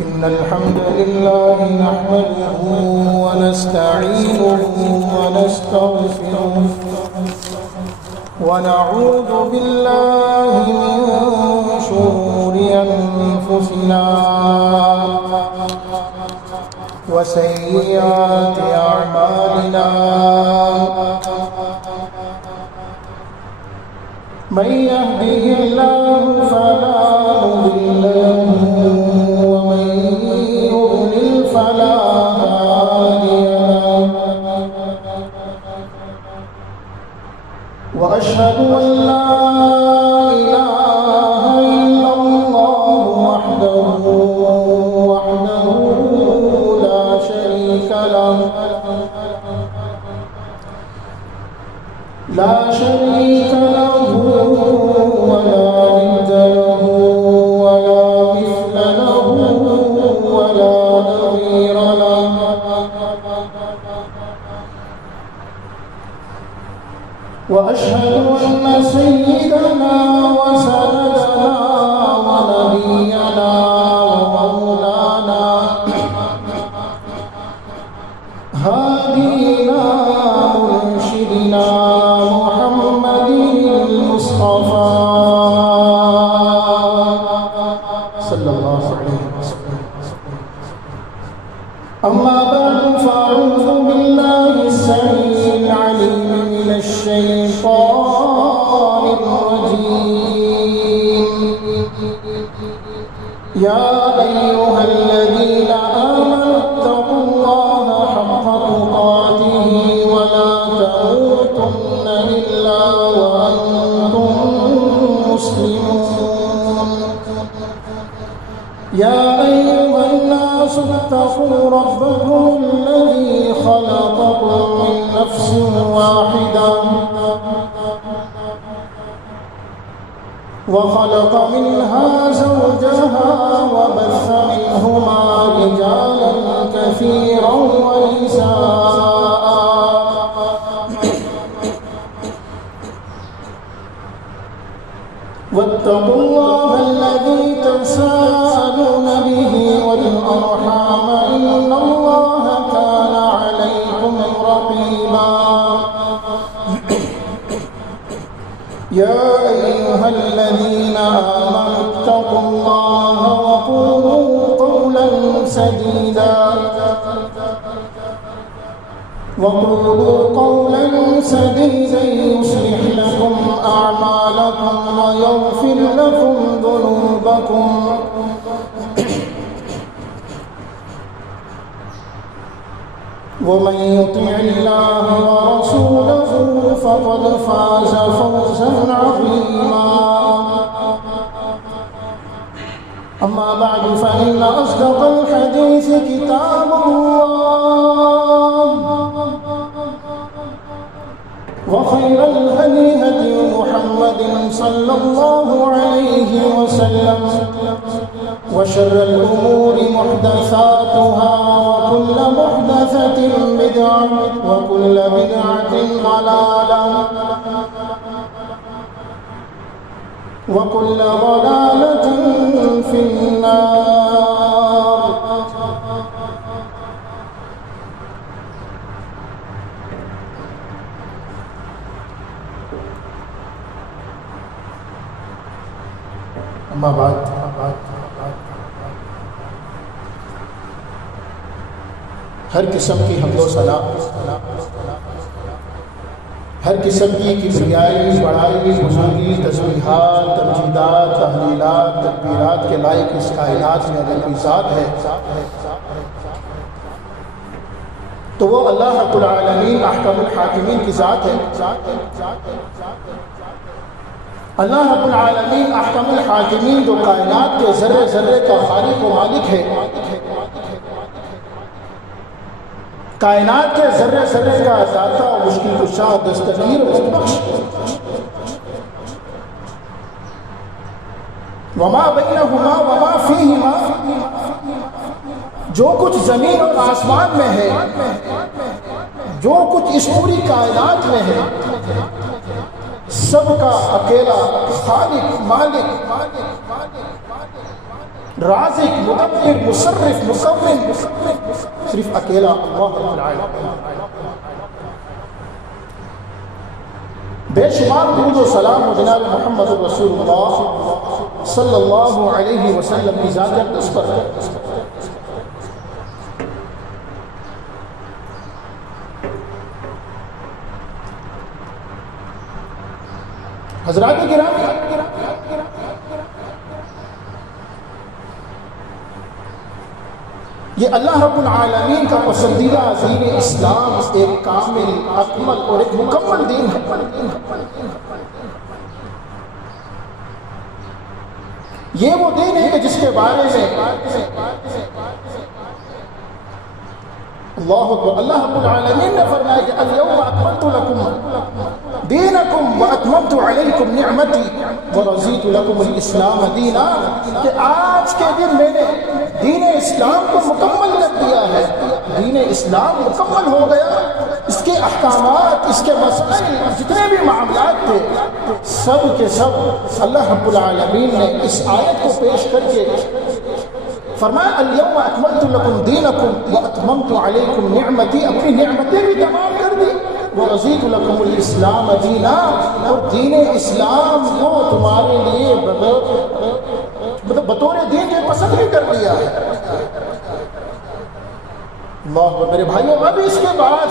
إن الحمد لله نحمده ونستعينه ونستغفره ونعوذ بالله من شرور أنفسنا وسيئات أعمالنا من يهده الله فلا مضل له ومن يضلل فلا هادي له وأشهد أن لا إله إلا الله وحده لا شريك له ولا ند له ولا مثل له ولا نظير له وأشهد أن سيدنا وسندنا ونبينا ومولانا هادينا مرشدنا محمد المصطفى صلى الله عليه وسلم. أما بعد فأعوذ بالله السميع العليم من الشيطان الرجيم. يا أيها الذين آمنوا اتقوا الله حق تقاته ولا تموتن إلا وأنتم مسلمون. يا أيها الناس اتقوا ربكم الذي خلقكم من نفس واحدة وخلق منها زوجها وبث منهما رجالا كثيرا ونساء واتقوا الله الذي تساءلون به والأرحام إن الله كان عليكم رقيبا. يا أيها الذين آمنوا اتقوا الله وقولوا قولا سديدا يصلح لكم أعمالكم ويغفر لكم ذنوبكم ومن يطع الله ورسوله فقد فاز فوزا عظيما. أما بعد فإن أصدق الحديث كتاب الله وخير الهدي هدي محمد صلى الله عليه وسلم وشر الأمور محدثاتها وكل محدثة بدعة وكل بدعة ضلالة وكل ضلالة في النار. أما بعد ہر قسم کی حمد و ثنا، ہر قسم کی کبریائی، بڑائی، بزرگی، تسبیحات، تمجیدات، تحلیلات، تکبیرات کے لائق اس کائنات میں اگر کوئی ذات ہے تو وہ اللہ رب العالمین احکم الحاکمین کی ذات ہے. اللہ رب العالمین احکم الحاکمین جو کائنات کے ذرے ذرے کا خالق و مالک ہے، کائنات کے ذرے ذرے کا داتا و مشکل کشا دستگیر و بخش، وما بینہما وما فیہما، جو کچھ زمین اور آسمان میں ہے، جو کچھ اس پوری کائنات میں ہے، سب کا اکیلا خالق مالک رازق، مدبر، مصرف، مکون، صرف اکیلا اللہ رب العالمین۔ بے شمار درود و سلام و جناب محمد رسول اللہ صلی اللہ علیہ وسلم کی ذات اقدس پر۔ حضرات گرامی، یہ اللہ رب العالمین کا پسندیدہ دین اسلام ایک کامل، اکمل اور ایک مکمل دین ہے۔ یہ وہ دین ہے کہ جس کے بارے میں اللہ رب العالمین نے فرمایا کہ الیوم اکملت لکم دینکم واتممت علیکم نعمتی ورضیت لکم الاسلام دینا، کہ آج کے دن میں نے دین اسلام کو مکمل کر دیا ہے۔ دین اسلام مکمل ہو گیا، اس کے احکامات، اس کے مسائل، جتنے بھی معاملات تھے، سب کے سب اللہ رب العالمین نے اس آیت کو پیش کر کے فرمایا الیوم اکملت لکم دینکم واتممت علیکم نعمتی، اپنی نعمتیں بھی تمام کر دی، ورضیت لکم الاسلام دینا، اور دین اسلام کو تمہارے لیے بطور دین کے پسند بھی کر دیا ہے۔ اللہ میرے بھائیوں، اب اس کے بعد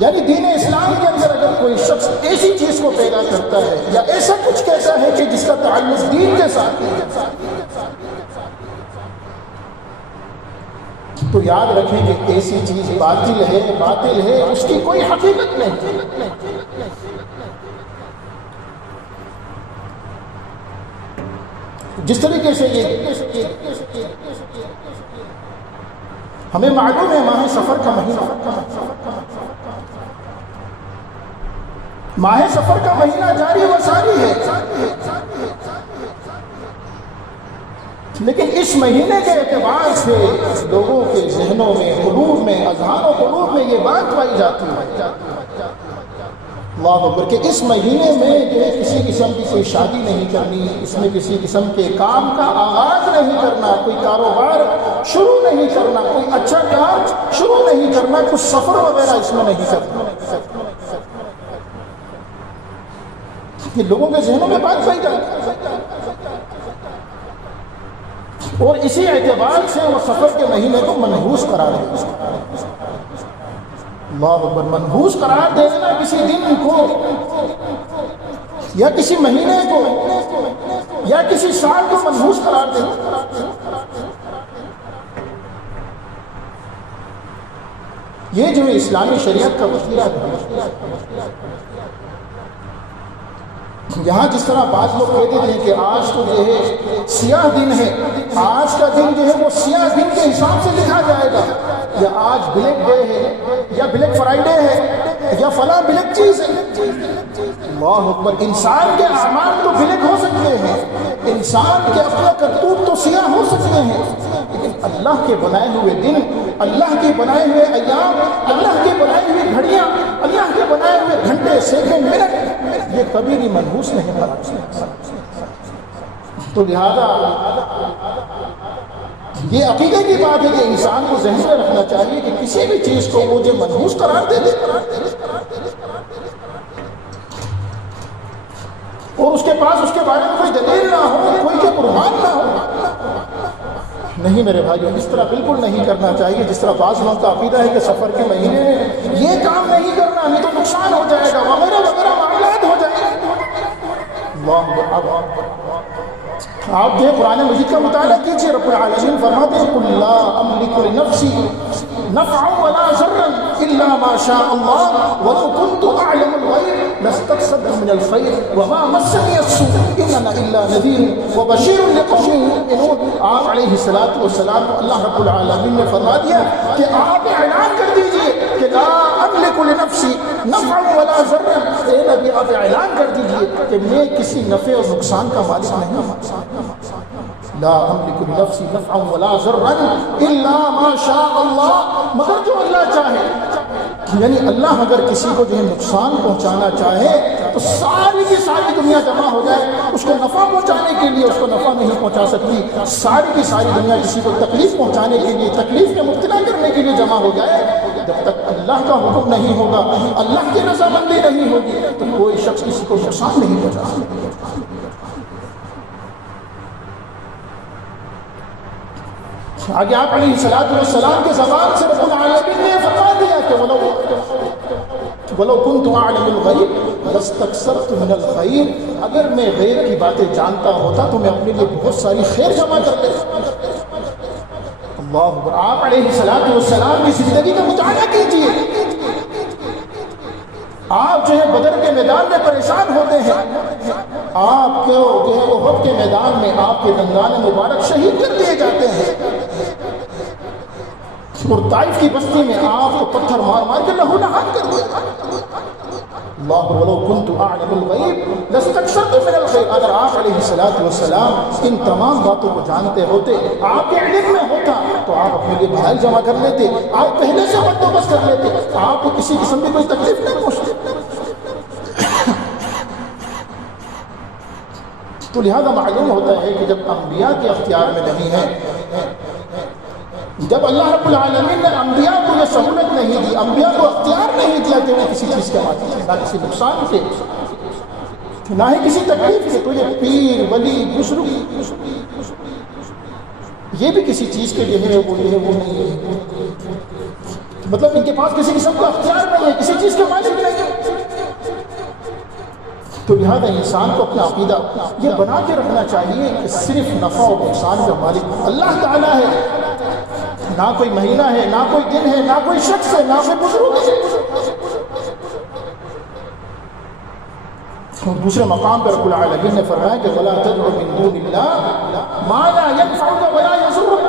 یعنی دین اسلام کے اندر اگر کوئی شخص ایسی چیز کو پیدا کرتا ہے یا ایسا کچھ کہتا ہے کہ جس کا تعلق دین کے ساتھ ہے، تو یاد رکھیں کہ ایسی چیز باطل ہے، اس کی کوئی حقیقت نہیں۔ جس طریقے سے یہ ہمیں معلوم ہے ماہ سفر کا مہینہ، ماہ سفر کا مہینہ جاری و ساری ہے، لیکن اس مہینے کے اعتبار سے لوگوں کے ذہنوں میں، قلوب میں، اذہان و قلوب میں یہ بات پائی جاتی ہے اللہ اکبر کہ اس مہینے میں جو ہے کسی قسم کی کوئی شادی نہیں کرنی، اس میں کسی قسم کے کام کا آغاز نہیں کرنا، کوئی کاروبار شروع نہیں کرنا، کوئی اچھا کام شروع نہیں کرنا، کچھ سفر وغیرہ اس میں نہیں کرنا۔ یہ لوگوں کے ذہنوں میں بات پائی جاتی ہے، اور اسی اعتبار سے وہ سفر کے مہینے کو منحوس قرار دیتے ہیں۔ اللہ اکبر، منحوس قرار دے دینا کسی دن کو یا کسی مہینے کو یا کسی سال کو منحوس قرار دینا، یہ جو اسلامی شریعت کا وسیلہ ہے۔ یہاں جس طرح بعض لوگ کہتے ہیں کہ آج تو جو ہے سیاہ دن ہے، آج کا دن جو ہے وہ سیاہ دن کے حساب سے لکھا جائے گا، یا آج بلیک ڈے ہے، یا بلیک فرائیڈے ہے، یا فلاں بلیک چیز ہے۔ اللہ اکبر، انسان کے اعمال تو بلیک ہو سکتے ہیں، انسان کے اپنا کرتوت تو سیاہ ہو سکتے ہیں، لیکن اللہ کے بنائے ہوئے دن، اللہ کے بنائے ہوئے ایام، اللہ کے بنائے ہوئے گھڑیاں، اللہ کے بنائے ہوئے گھنٹے، سیکنڈ، منٹ، یہ کبھی بھی منحوس نہیں ہوتا۔ تو لہذا یہ عقیدے کی بات ہے کہ انسان کو ذہن میں رکھنا چاہیے کہ کسی بھی چیز کو وہ جو منحوس قرار دے دے اور اس کے پاس اس کے بارے میں کوئی دلیل نہ ہو، کوئی کے برہان نہ ہو، نہیں میرے بھائیو، اس طرح بالکل نہیں کرنا چاہیے۔ جس طرح بعض لوگوں کا عقیدہ ہے کہ سفر کے مہینے میں یہ کام نہیں کرنا، نہیں تو نقصان ہو جائے گا وغیرہ وغیرہ معاملات ہو جائیں گے۔ آپ جو قرآن مجید کا مطالعہ کیجیے، رب العالمین فرماتے ہیں قُلْ لَا أَمْلِكُ لِنَفْسِي نَفْعًا وَلَا ضَرًّا إِلَّا مَا شَاءَ اللَّهُ وَلَوْ كُنْتُ أَعْلَمُ الْغَيْبَ لَاسْتَكْثَرْتُ مِنَ الْخَيْرِ وَمَا مَسَّنِيَ السُّوءُ إِنْ أَنَا إِلَّا نَذِيرٌ وَبَشِيرٌ لِقَوْمٍ يُؤْمِنُونَ۔ آپ علیہ الصلوٰۃ والسلام اللہ رب العالمین نے فرما دیا کہ آپ اعلان کر دیجئے کہ لا أملك لنفسي نفعا ولا ضرا، اے نبی آپ اعلان کر دیجئے کہ میں کسی نفع اور نقصان کا مالک نہیں ہوں۔ لا املک لنفسی نفعا ولا ضرا الا ما شاء اللہ، مگر جو اللہ چاہے، یعنی اللہ اگر کسی کو جو ہے نقصان پہنچانا چاہے تو تو ساری کی ساری دنیا جمع ہو جائے، اس کو نفع پہنچانے کے لیے اس کو نفع نہیں پہنچا سکتی، ساری کی ساری دنیا کسی کو تکلیف پہنچانے کے لیے، تکلیف میں مبتلا کرنے کے لیے جمع ہو جائے، جب تک اللہ کا حکم نہیں ہوگا، اللہ کی رضامندی نہیں ہوگی، تو کوئی شخص کسی کو نقصان نہیں پہنچا سکتا۔ آگے آپ علیہ السلام کے زبان سے رب العالمین نے فرما دیا کہ وَلَوْ كُنْتُ أَعْلَمُ الْغَيْبَ لَاسْتَكْثَرْتُ مِنَ الْخَيْرِ، اگر میں غیب کی باتیں جانتا ہوتا تو میں اپنے لیے بہت ساری خیر جمع کر لیتا۔ اللہ اکبر۔ آپ علیہ السلام کی زندگی کا مطالعہ کیجیے، آپ جو ہے بدر کے میدان میں پریشان ہوتے ہیں، آپ کو جو ہے احد کے میدان میں آپ کے دندان مبارک شہید کر دیے جاتے ہیں، اور طائف کی بستی میں آپ کو پتھر مار مار کے لہو نہان کر دیا۔ اللہ وَلَوْ كُنْتُ أَعْلَمُ الْغَيْبَ لَاسْتَكْثَرْتُ مِنَ الْخَيْرِ، اگر آپ علیہ السلام ان تمام باتوں کو جانتے ہوتے، آپ کے علم میں ہوتا، تو آپ اپنے لیے بھائی جمع کر لیتے، آپ پہلے سے بندوبست کر لیتے، آپ کو کسی قسم کی کوئی تکلیف نہیں پہنچتی۔ تو لہذا معلوم ہوتا ہے کہ جب انبیاء کے اختیار میں نہیں ہے، جب اللہ رب العالمین نے انبیاء کو یہ سہولت نہیں دی، انبیاء کو اختیار نہیں دیا کہ وہ کسی چیز کے مادے سے، نہ کسی نقصان کے، نہ ہی کسی تکلیف کے، تو یہ پیر ولی بزرگ یہ بھی کسی چیز کے جو ہے وہ نہیں ہے، مطلب ان کے پاس کسی قسم کا اختیار نہیں ہے، کسی چیز کے مالک نہیں ہے۔ تو لہذا انسان کو اپنا عقیدہ یہ بنا کے رکھنا چاہیے کہ صرف نفع و نقصان کا مالک اللہ تعالیٰ ہے، نہ کوئی مہینہ ہے، نہ کوئی دن ہے، نہ کوئی شخص ہے، نہ کوئی بزرگ ہے۔ دوسرے مقام پر رب العالمین نے فرمایا کہ وَلَا تَدْعُ مِن دُونِ اللَّهِ مَا لَا يَنفَعُكَ وَلَا يَضُرُّكَ،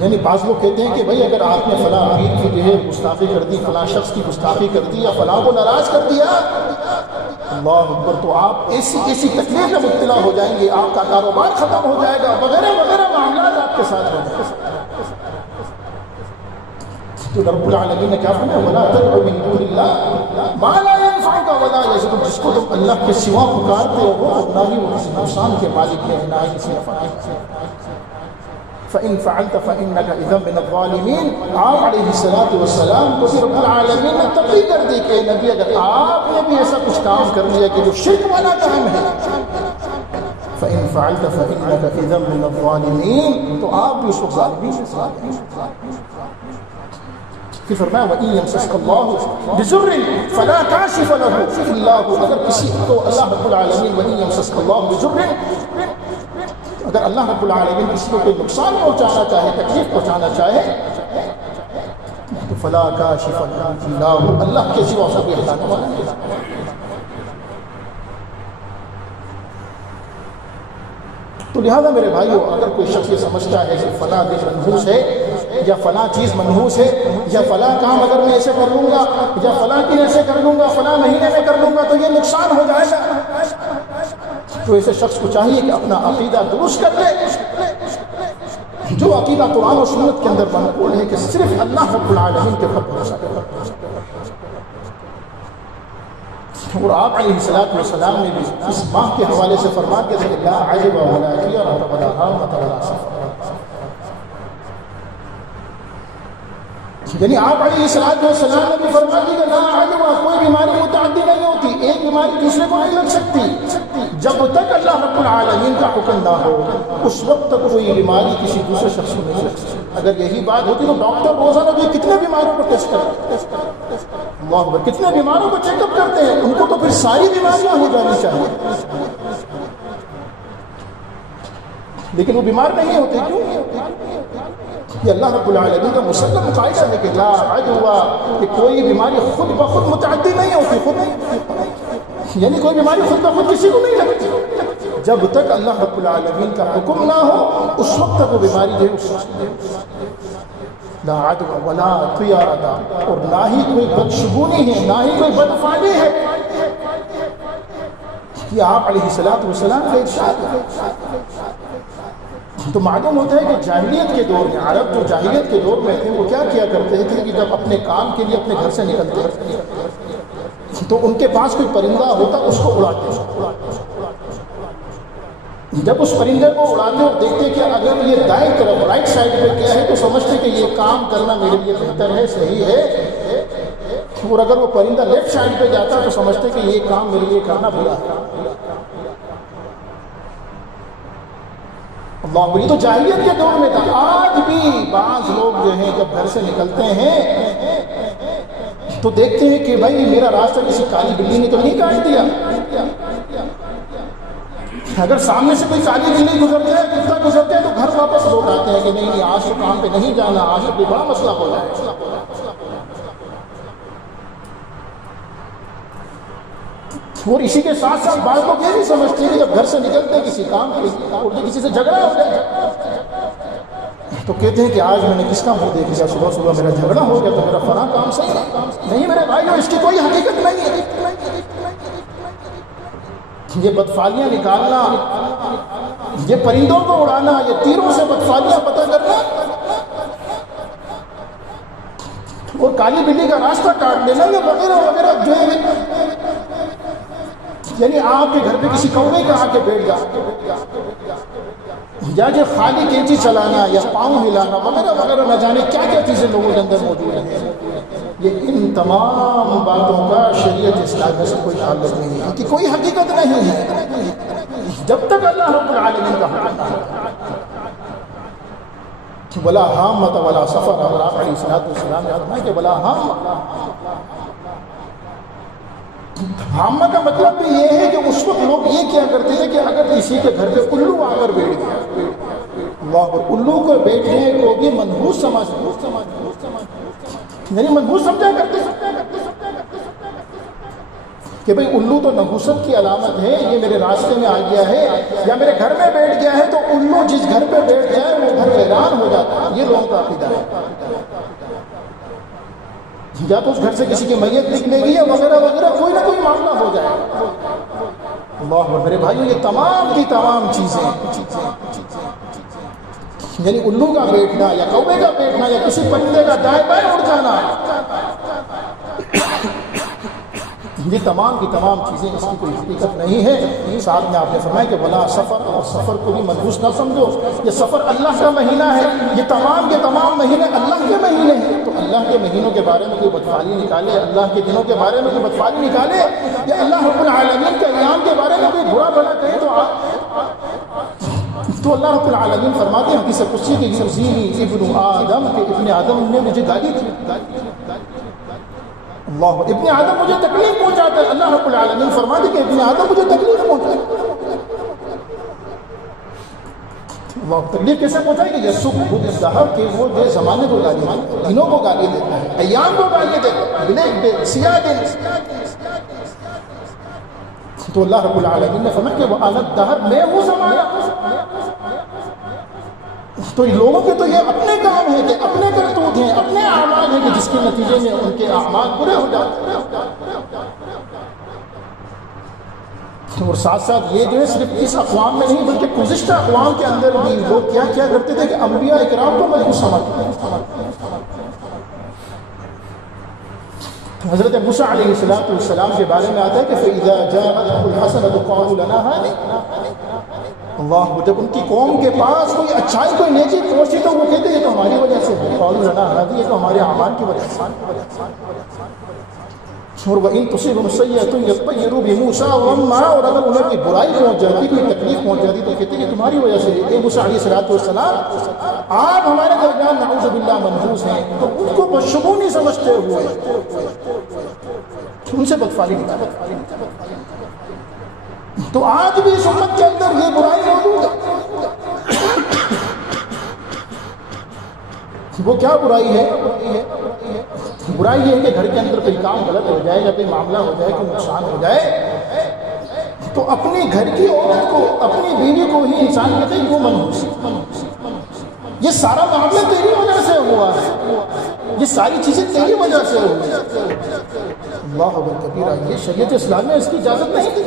یعنی بعض لوگ کہتے ہیں کہ بھائی اگر آپ نے فلاں امیر کی جو ہے گستاخی کر دی، فلاں شخص کی گستاخی کر دی، یا فلاں کو ناراض کر دیا، اللہ اکبر، تو آپ ایسی تکلیف میں مبتلا ہو جائیں گے، آپ کا کاروبار ختم ہو جائے گا، وغیرہ وغیرہ معاملات آپ کے ساتھ ہو جائیں گے۔ تو رب العالمین نے کیا فرمایا؟ وَلَا تَدْعُ مِن دُونِ اللَّهِ مَا لَا يَنفَعُكَ وَلَا يَضُرُّكَ، جس کو تم اللہ کے سوا پکارتے ہو نہ ہی وہ کسی نقصان کے مالک ہے، نہ ہی کسی نفع کے۔ فَإِن فَعَلْتَ فَإِنَّكَ إِذًا مِنَ الظَّالِمِينَ، آپ علیہ السلام کو بھی رب العالمین نے تنبیہ کر دی کہ نبی اگر آپ نے بھی ایسا کچھ کام کر لیا کہ جو شرک والا کام ہے، فَإِن فَعَلْتَ فَإِنَّكَ إِذًا مِنَ الظَّالِمِينَ، تو آپ بھی اس وقت ظالمین سے ساتھ ہیں۔ پھر فرمایا وَإِن يَمْسَسْكَ اللَّهُ بِضُرٍّ فَلَا كَاشِفَ لَهُ إِلَّا هُوَ، اگر کسی کو اللہ رب العالمین وَإِن يَمْسَسْكَ اللَّهُ بِضُرٍّ، اگر اللہ رب العالمین کسی کو کوئی نقصان پہنچانا چاہے، تکلیف پہنچانا چاہے، تو فلا کاشف الا هو، اللہ کے سوا اس کو کوئی ہٹانے والا نہیں۔ تو لہذا میرے بھائیو، اگر کوئی شخص یہ سمجھتا ہے کہ فلاں دن منحوس ہے، یا فلاں چیز منحوس ہے، یا فلاں کام اگر میں ایسے کر لوں گا، یا فلاں دن ایسے کر لوں گا، فلاں مہینے میں کر لوں گا تو یہ نقصان ہو جائے گا، تو ایسے شخص کو چاہیے کہ اپنا عقیدہ درست کر لے، جو عقیدہ قرآن و سنت کے اندر منقول ہے کہ صرف اللہ رب العالمین کے اوپر بھروسہ کرے۔ اور آپ علیہ السلام نے بھی اس ماہ کے حوالے سے فرما کے تھے لا عجب ولا خیر ولا حامۃ ولا سفر، یعنی آپ علیہ السلام نے بھی فرما دیا کہ لا عجب، کوئی بیماری متعدی نہیں ہوتی، ایک بیماری دوسرے کو نہیں لگ سکتی، جب تک اللہ رب العالمین کا حکم نہ ہو اس وقت تک کوئی بیماری کسی دوسرے شخص کو نہیں لگ سکتی۔ اگر یہی بات ہوتی تو ڈاکٹر روزانہ جو کتنے بیماروں کو ٹیسٹ کرتے، اللہ اکبر، کتنے بیماروں کو چیک اپ کرتے ہیں، ان کو تو پھر ساری بیماریاں ہو جانی چاہیے، لیکن وہ بیمار نہیں ہوتے، کیوں؟ یہ اللہ رب العالمین کا مسلم قاعدہ ہے کہ لا عدوى، کہ کوئی بیماری خود بخود متعدی نہیں ہوتی، خود یعنی کوئی بیماری خود بخود کسی کو نہیں لگتی، جب تک اللہ رب العالمین کا حکم نہ ہو اس وقت تک وہ بیماری جو ہے اس لا عدوى ولا طیارہ، اور نہ ہی کوئی بدشگونی ہے، نہ ہی کوئی بدفعلی ہے، یہ آپ علیہ السلام کا ارشاد ہے۔ تو معلوم ہوتا ہے کہ جاہلیت کے دور میں عرب جو جاہلیت کے دور میں تھے وہ کیا کیا کرتے تھے کہ جب اپنے کام کے لیے اپنے گھر سے نکلتے تو ان کے پاس کوئی پرندہ ہوتا اس کو اڑاتے. جب اس پرندے کو اڑاتے اور دیکھتے کہ اگر یہ دائیں طرف رائٹ سائڈ پہ کیا ہے تو سمجھتے کہ یہ کام کرنا میرے لیے بہتر ہے, صحیح ہے, اور اگر وہ پرندہ لیفٹ سائڈ پہ جاتا تو سمجھتے کہ یہ کام میرے لیے کرنا برا ہے. اللہ, یہ تو جاہلیت کے دور میں تھا. آج بھی بعض لوگ جو ہیں جب گھر سے نکلتے ہیں تو دیکھتے ہیں کہ بھائی میرا راستہ کسی کالی بلی نے تو نہیں کاٹ دیا. اگر سامنے سے کوئی کالی بلی گزرتے ہیں, کتا گزرتے ہیں تو گھر واپس لوٹ آتے ہیں کہ نہیں آج تو کام پہ نہیں جانا, آج تو کوئی بڑا مسئلہ ہو جائے. اور اسی کے ساتھ ساتھ بعض لوگ یہ بھی سمجھتے ہیں کہ جب گھر سے نکلتے ہیں کسی کام کے لیے کسی سے جھگڑا ہو جائے تو کہتے ہیں کہ آج میں نے کس کا منہ دیکھ لیا, صبح صبح میرا جھگڑا ہو گیا تو میرا فلاں کام صحیح نہیں. میرے بھائیو اس کی کوئی حقیقت نہیں ہے. یہ بدفعالیاں نکالنا, یہ پرندوں کو اڑانا, یہ تیروں سے بدفعالیاں پتہ کرنا اور کالی بلی کا راستہ کاٹ لینا, یہ وغیرہ وغیرہ جو ہے, یعنی آپ کے گھر پہ کسی کوے کا آ کے بیٹھ جا, یا جو خالی کینچی چلانا یا پاؤں ہلانا وغیرہ وغیرہ نہ جانے کیا کیا چیزیں لوگوں کے اندر موجود ہیں. یہ ان تمام باتوں کا شریعت اسلام سے کوئی تعلق نہیں ہے, کہ کوئی حقیقت نہیں ہے جب تک اللہ رب العالمین کا حکم نہ ہو. ولا حامۃ ولا سفر, اور آپ علیہ السلام نے فرمایا کہ ولا حامہ کا مطلب بھی یہ ہے کہ اس وقت لوگ یہ کیا کرتے ہیں کہ اگر کسی کے گھر پہ الو آ کر بیٹھ گیا, اللہ, الو کو بیٹھنے کو بھی منحوس یعنی منحوس سمجھا کرتے کہ بھئی الو تو نحوست کی علامت ہے, یہ میرے راستے میں آ گیا ہے یا میرے گھر میں بیٹھ گیا ہے تو الو جس گھر پہ بیٹھ گیا ہے وہ گھر ویران ہو جاتا ہے. یہ لوگوں کا عقیدہ ہے. یا تو اس گھر سے کسی کی میت نکلے گی یا وغیرہ وغیرہ کوئی نہ کوئی معاملہ ہو جائے. اللہ, میرے بھائیو یہ تمام کی تمام چیزیں یعنی الو کا بیٹھنا یا کوے کا بیٹھنا یا کسی پرندے کا دائیں بائیں اڑ جانا, یہ تمام کی تمام چیزیں اس کی کوئی حقیقت نہیں ہے. ساتھ میں آپ نے فرمایا کہ ولا سفر, اور سفر کو بھی منحوس نہ سمجھو. یہ سفر اللہ کا مہینہ ہے, یہ تمام مہینے اللہ کے مہینے ہیں. تو اللہ کے مہینوں کے بارے میں کوئی بدفعالی نکالے, اللہ کے دنوں کے بارے میں کوئی بدفعالی نکالے, یا اللہ رب العالمین کے ایام کے بارے میں کوئی برا بھلا کہے تو اللہ رب العالمین فرماتے ہیں حدیث قدسی کہ یؤذینی ابن آدم, کہ ابن آدم نے مجھے گالی دی. اللہ, ابن آدم مجھے تکلیف پہنچاتا ہے. اللہ رب العالمین فرماتے کہ ابن آدم مجھے تکلیف پہنچاتا ہے. اللہ, تکلیف کیسے پہنچائے کہ یسب الدہر, کہ وہ جو زمانے کو گالی دیتا ہے, دنوں کو گالی دیتا ہے, ایام کو گالی دیتا ہے, بلیک ڈے, سیاہ دن. تو اللہ رب العالمین نے فرمایا کہ وہ الدہر, میں ہوں زمانہ. تو لوگوں کے تو یہ اپنے کام ہیں کہ اپنے کرتوت ہیں, اپنے اعمال ہیں کہ جس کے نتیجے میں ان کے اعمال برے ہو جاتے ہیں. اور ساتھ ساتھ یہ جو ہے صرف اس اقوام میں نہیں بلکہ گزشتہ اقوام کے اندر بھی لوگ کیا کیا کرتے تھے کہ انبیاء اکرام کو منحوس سمجھتے ہیں. حضرت موسیٰ علیہ السلام کے بارے میں آتا ہے کہ فَإِذَا جَاءَتْهُمُ الْحَسَنَةُ قَالُوا لَنَا هَٰذِهِ, اللہ, جب ان کی قوم کے پاس کوئی اچھائی کوئی نیکی پہنچی تو وہ کہتے ہیں یہ تو ہماری وجہ سے ہے. قَالُوا لَنَا هَٰذِهِ, یہ تو ہمارے اعمال کی وجہ سے. اور وَإِن تُصِبْهُمْ سَيِّئَةٌ يَطَّيَّرُوا بِمُوسَىٰ وَمَن مَّعَهُ, اور اگر انہیں کوئی برائی پہنچ جاتی, کوئی تکلیف پہنچ جاتی تو کہتے ہیں یہ تمہاری وجہ سے. اے موسیٰ علیہ السلام, آپ ہمارے درمیان نعوذ باللہ منحوس ہیں, تو ان کو بدشگونی سمجھتے ہوئے ان سے بدفعالی نکالے. تو آج بھی اس امت کے اندر یہ برائی موجود ہے. وہ کیا برائی ہے؟ برائی یہ ہے کہ گھر کے اندر کوئی کام غلط ہو جائے یا کوئی معاملہ ہو جائے, کوئی نقصان ہو جائے تو اپنے گھر کی عورت کو, اپنی بیوی کو ہی انسان کہتے ہیں وہ منحوس. یہ سارا معاملہ تیری وجہ سے ہوا ہے, یہ ساری چیزیں تیری وجہ سے ہوئی. اللہ اکبر کبیرہ, یہ شریعت اسلام میں اس کی اجازت نہیں دی.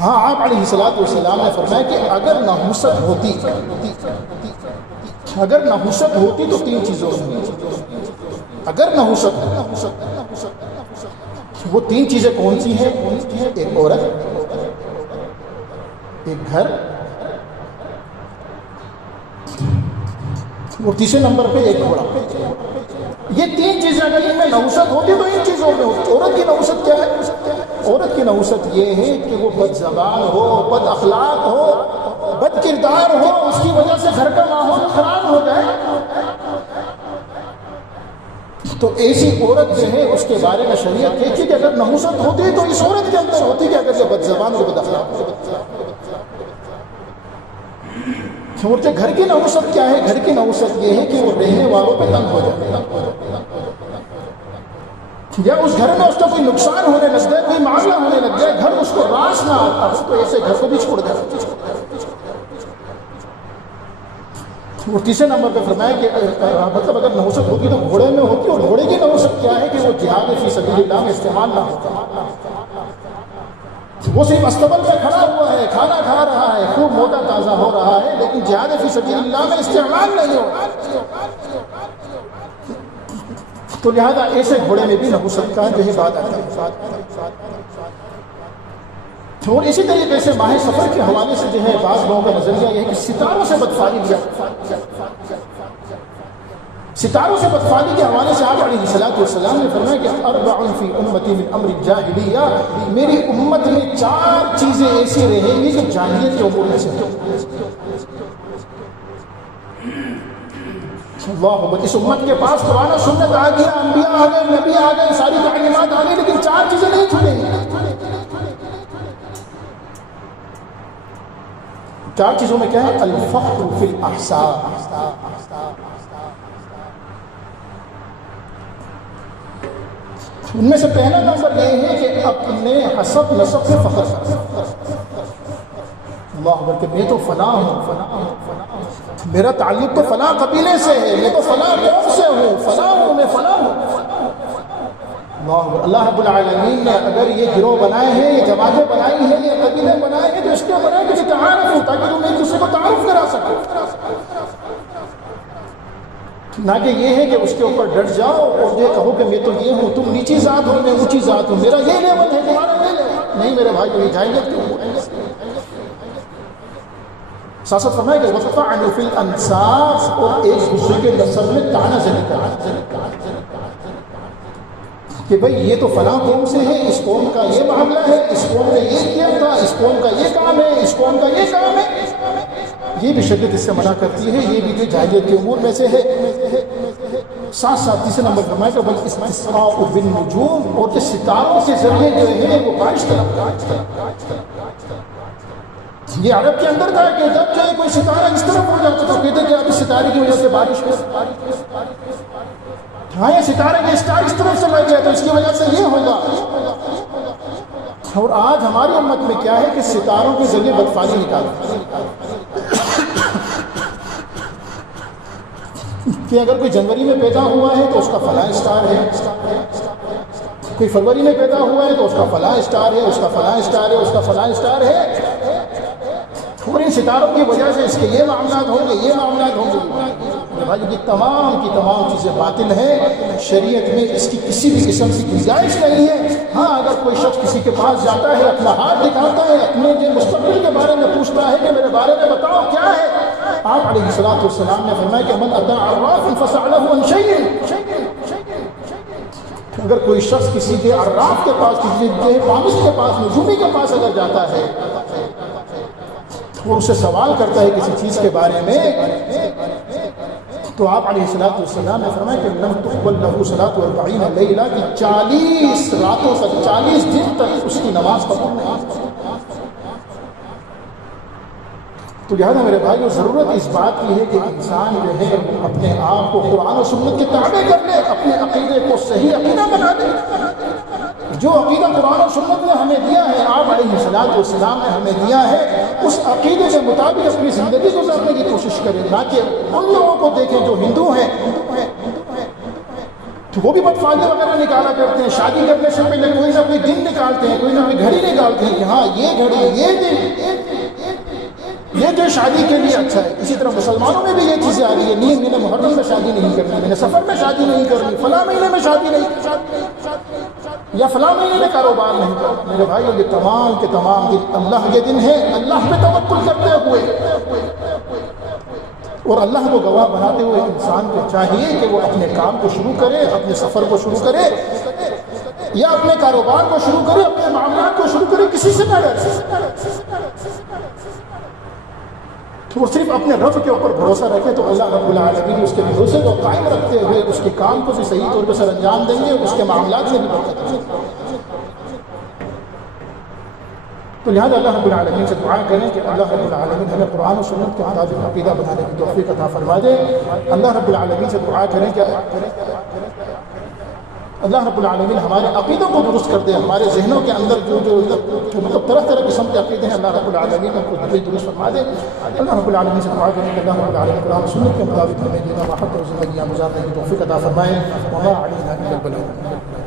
ہاں آپ علیہ الصلوۃ والسلام نے فرمایا کہ اگر نحوست ہوتی تو 3 چیزوں میں، اگر نحوست وہ 3 چیزیں کون سی ہیں؟ ایک عورت، ایک گھر، اور تیسرے نمبر پہ ایک گھوڑا۔ یہ 3 چیزیں اگر ان میں نحوست ہوتی تو ان چیزوں میں ہوتی۔ عورت کی نحوست کیا ہے؟ عورت کی نحوست یہ ہے کہ وہ بد زبان ہو، بد اخلاق ہو، بد کردار ہو، اس کی وجہ سے گھر کا ماحول خراب ہو جائے تو ایسی عورت جو ہے اس کے بارے میں شریعت کہتی ہے کہ اگر نحوست ہوتی تو اس عورت کے اندر ہوتی کہ اگر یہ بد زبان اور بد اخلاق ہو۔ گھر کی نحوست کیا ہے؟ گھر کی نحوست یہ ہے کہ وہ رہنے والوں پہ تنگ ہو جائے، یا اس گھر میں اس کا کوئی نقصان ہونے لگ جائے، کوئی معاملہ ہونے لگ جائے، گھر اس کو راس نہ آتا ہو تو ایسے گھر کو بھی چھوڑ دے۔ اور تیسرے نمبر پہ فرمایا کہ مطلب اگر نحوست ہوتی تو گھوڑے میں ہوتی، اور گھوڑے کی نحوست کیا ہے کہ وہ جہاد فی سبیل اللہ میں استعمال نہ ہوتا، وہ صرف استبل پہ کھڑا ہوا ہے، کھانا کھا رہا ہے، خوب موٹا تازہ ہو رہا ہے، لیکن جہاد فی سبیل اللہ میں استعمال نہیں ہو، تو لہذا ایسے گھوڑے میں بھی نحوست کا جو ہے بات آتا ہے۔ اور اسی طریقے سے ماہ سفر کے حوالے سے جو ہے بعض لوگوں کا نظریہ یہ ہے کہ ستاروں سے بدفعلی کیا، ستاروں سے بدفعلی کے حوالے سے آپ علیہ الصلوۃ والسلام نے فرمایا کہ اربع فی امتی من امر الجاہلیہ، میری امت میں 4 چیزیں ایسی رہیں گی جو جاہلیت کے امور میں سے ہیں۔ اللہ اکبر، اس امت کے پاس قرآن و سنت آ گیا، انبیاء آ گئے، نبی آ گئے، ساری تعلیمات آ گئی، لیکن 4 چیزیں نہیں چھوڑیں گی۔ 4 چیزوں میں کیا ہے؟ الفخر فی الاحساب، ان میں سے پہلا نمبر یہ ہے کہ اپنے حسب نسب سے فخر کرنا۔ اللہ اکبر، کہ میں تو فلاں ہوں، میرا تعلق تو فلاں قبیلے سے ہے، میں تو فلاں قوم سے ہوں، فلاں ہوں، میں فلاں ہوں۔ اللہ رب العالمین نے اگر یہ گروہ بنائے ہیں، یہ جماعتیں بنائی ہیں، یہ قبیلے بنائے ہیں تو اس کے بنائے کہ تعارف ہو، تاکہ تم ایک دوسرے کو تعارف کرا سکو، نہ کہ یہ ہے کہ اس کے اوپر ڈٹ جاؤ اور یہ کہو کہ میں تو یہ ہوں، تم نیچی ذات ہو، میں اونچی ذات ہوں، میرا یہ لیول ہے، تمہارا یہ لیول نہیں۔ میرے بھائی یہ جاہلیت کیوں؟ ساتھ فرمایا کہ وَطَعْنُ فِي الْأَنْسَابِ، اور ایک دوسرے کے نسب میں طعنہ زنی کرنا کہ بھئی یہ تو فلاں قوم سے ہے، اس قوم کا یہ معاملہ ہے، اس قوم نے یہ کیا تھا، اس قوم کا یہ کام ہے، اس قوم کا یہ کام ہے۔ یہ بھی شریعت اس سے منع کرتی ہے، یہ بھی جو جاہلیت کے امور میں سے ہے۔ ساتھ ساتھ تیسرے نمبر فرمایا کہ والاستسقاء بالنجوم، اور کہ ستاروں کے ذریعے جو ہے وہ بارش طلب۔ یہ عرب کے اندر تھا کہ جب جو ہے کوئی ستارہ اس طرف ہو جاتا تو کہتے کہ اب اس ستارے کی وجہ سے بارش ہو، ہاں یہ ستارے کے اسٹار اس طرف چلا گیا تو اس کی وجہ سے یہ ہوگا۔ اور آج ہماری امت میں کیا ہے کہ ستاروں کے ذریعے بدفعلی نکالتے کہ اگر کوئی جنوری میں پیدا ہوا ہے تو اس کا فلاں اسٹار ہے، کوئی فروری میں پیدا ہوا ہے تو اس کا فلاں اسٹار ہے، اس کا فلاں اسٹار ہے، اس کا فلاں اسٹار ہے، اور ان ستاروں کی وجہ سے اس کے یہ معاملات ہوں گے، یہ معاملات ہوں گے۔ بھائی یہ تمام کی تمام چیزیں باطل ہیں، شریعت میں اس کی کسی بھی قسم کی گنجائش نہیں ہے۔ ہاں اگر کوئی شخص کسی کے پاس جاتا ہے، اپنا ہاتھ دکھاتا ہے، اپنے جو مستقبل کے بارے میں پوچھتا ہے کہ میرے بارے میں بتاؤ کیا ہے، آپ علیہ الصلوۃ والسلام نے فرمایا کہ من اتی عرافا فسألہ عن شیء، اگر کوئی شخص کسی کے عراف کے پاس، کسی پامست کے پاس، نجومی کے پاس اگر جاتا ہے اور اسے سوال کرتا ہے کسی چیز کے بارے میں، تو آپ علیہ الصلوۃ والسلام نے فرمایا کہ لم تقبل له صلاۃ 40 لیلہ، کی 40 راتوں تک، 40 دن تک اس کی نماز قبول نہیں۔ تو لہٰذا میرے بھائیو ضرورت اس بات کی ہے کہ انسان جو ہے اپنے آپ کو قرآن و سنت کے تابع کر لے، اپنے عقیدے کو صحیح عقیدہ بنا دے۔ جو عقیدہ قرآن و سنت نے ہمیں دیا ہے، آپ علیہ الصلوۃ والسلام نے ہمیں دیا ہے، اس عقیدے کے مطابق اپنی زندگی گزارنے کی کوشش کریں، نہ کہ ان لوگوں کو دیکھیں جو ہندو ہیں تو وہ بھی بدفعلی وغیرہ نکالا کرتے ہیں، شادی کرنے سے پہلے کوئی نہ کوئی دن نکالا نکالتے ہیں, کوئی نہ کوئی گھڑی نکالتے ہیں کہ ہاں یہ گھڑی, یہ دن, یہ جو شادی کے لیے اچھا ہے. اسی طرح مسلمانوں میں بھی یہ چیزیں آ رہی ہے, نہیں میں نے محرم میں شادی نہیں کرنی, میں نے سفر میں شادی نہیں کرنی, فلاں مہینے میں شادی نہیں, یا فلاں مہینے میں کاروبار نہیں کرنا. میرے بھائی یہ تمام کے تمام دن اللہ کے دن ہے. اللہ پہ توکل کرتے ہوئے اور اللہ کو گواہ بناتے ہوئے انسان کو چاہیے کہ وہ اپنے کام کو شروع کرے, اپنے سفر کو شروع کرے, یا اپنے کاروبار کو شروع کرے, اپنے معاملات کو شروع کرے, کسی سے نہ ڈرے, وہ صرف اپنے رب کے اوپر بھروسہ رکھے تو اللہ رب العالمین اس کے بھروسے کو قائم رکھتے ہوئے اس کے کام کو بھی صحیح طور پر سر انجام دیں گے, اس کے معاملات میں بھی برکت دیں گے. تو لہٰذا اللہ رب العالمین سے دعا کریں کہ اللہ رب العالمین ہمیں قرآن و سنت کے مطابق عقیدہ بنانے کی توفیق عطا فرما دے. اللہ رب العالمین سے دعا کریں کہ اللہ رب العالمین ہمارے عقیدوں کو درست کر دے, ہمارے ذہنوں کے اندر جو مطلب طرح طرح قسم کے عقیدے ہیں اللہ رب العالمین ان کو درست فرما دے. اللہ رب العالمین سے دعا کریں کہ اللہ رب العالمین قرآن و سنت کے مطابق ہمیں دینا محبت اور زندگیاں گزارنے کی توفیق عطا فرمائے. وما علینا الا البلاغ.